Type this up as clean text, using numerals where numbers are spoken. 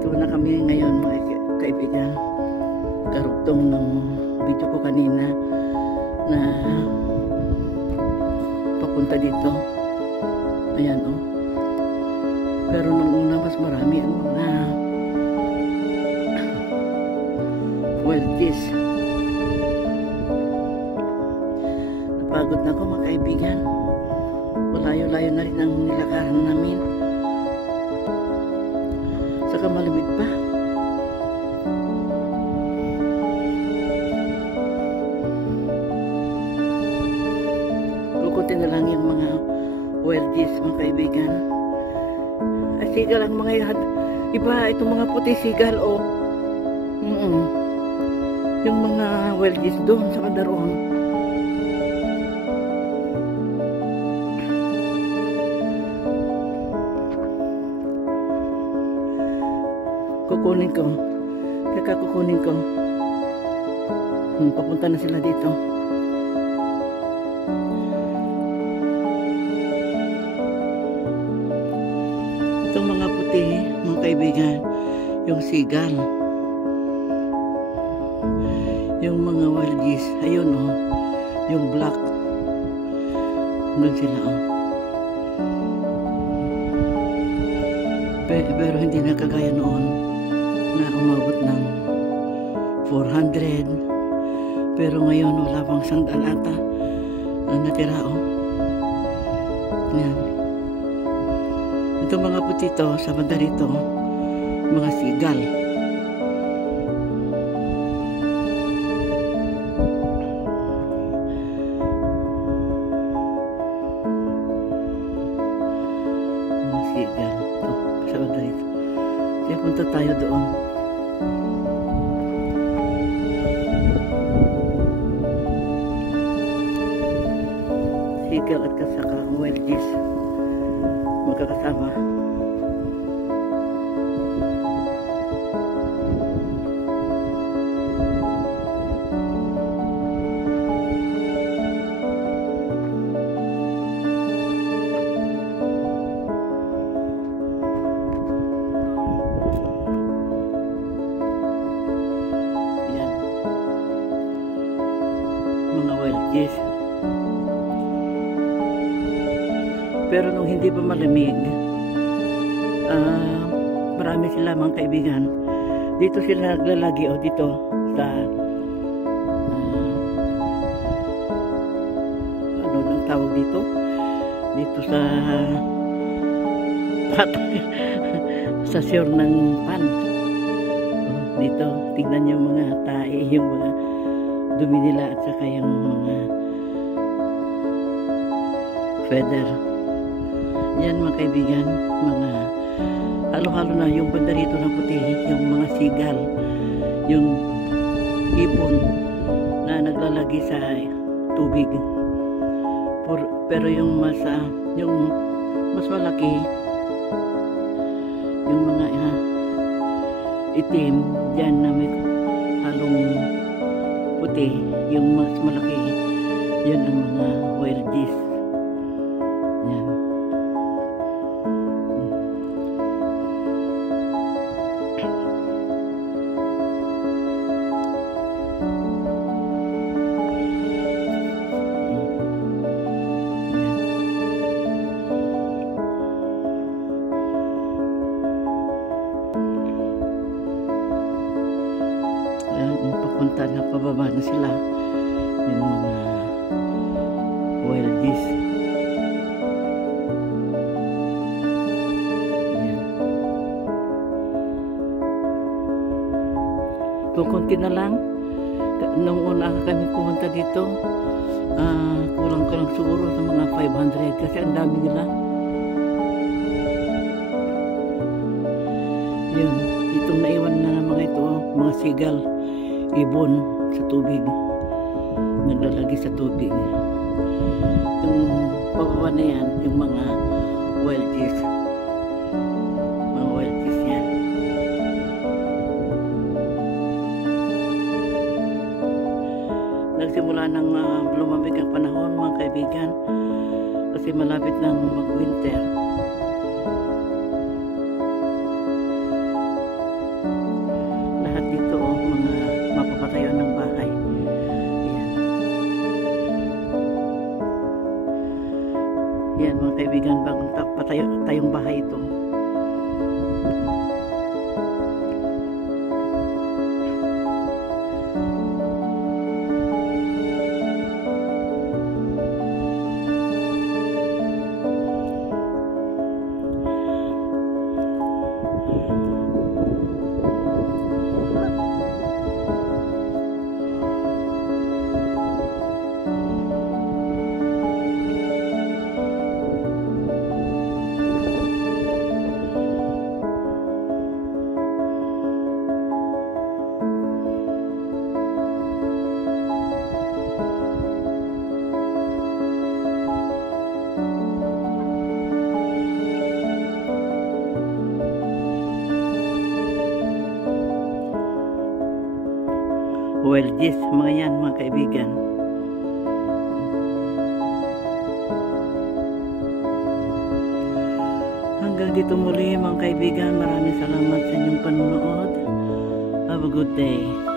Nandito na kami ngayon mga kaibigan. Karugtong ng video ko kanina na papunta dito. Ayan o. Pero nung una mas marami ang mga weldies. Napagod na ako mga kaibigan. Malayo-layo na rin ang nilakaran namin. Saka malamig pa. Kukunti na lang yung mga weldies mga kaibigan. Ay, sigal ang mga iba, itong mga puti sigal o yung mga weldies doon sa kadaroon. Kukunin ko. Teka, kukunin ko. Papunta na sila dito. Itong mga puti, mga kaibigan, yung sigal. Yung mga weldies, ayun o. Yung black. Doon sila o. Pero hindi na kagaya noon na umabot ng 400, pero ngayon wala pang 100 ata ang natira o. Yan. Ito mga putito sa banda rito, mga sigal. Mga sigal ito sa banda rito. Kaya punta tayo doon. Sigal at kasaka weldies magkakasama. Yan. Mga weldies. Pero nung hindi pa malamig, marami sila mga kaibigan. Dito sila naglalagi o dito sa ano nang tawag dito? Dito sa sa siyur ng pan. Dito, tingnan niyo mga tae, yung mga dumi nila at saka yung mga feather. Yan mga kaibigan, mga halo-halo na yung banda rito na puti, yung mga sigal, yung ibon na naglalagi sa tubig. Pero yung mas malaki, yung mga itim, dyan na may halong puti, yung mas malaki, yan ang mga weldies. Yan. Papunta na, pababa na sila yung mga weldies. Ayan. Kukunti na lang. Nung una kami pumunta dito, kulang-kulang siguro sa mga 500 kasi ang dami nila. Yun, itong naiwan na mga ito, mga sigal, ibon sa tubig, naglalagi sa tubig. Yung pababa na yan, yung mga weldies, yan. Nagsimula ng lumamig ang panahon mga kaibigan kasi malapit ng mag-winter. kaibigan, bagong tayong bahay ito. Well, yes, mga yan, mga kaibigan. Hanggang dito muli, mga kaibigan. Maraming salamat sa inyong panonood. Have a good day.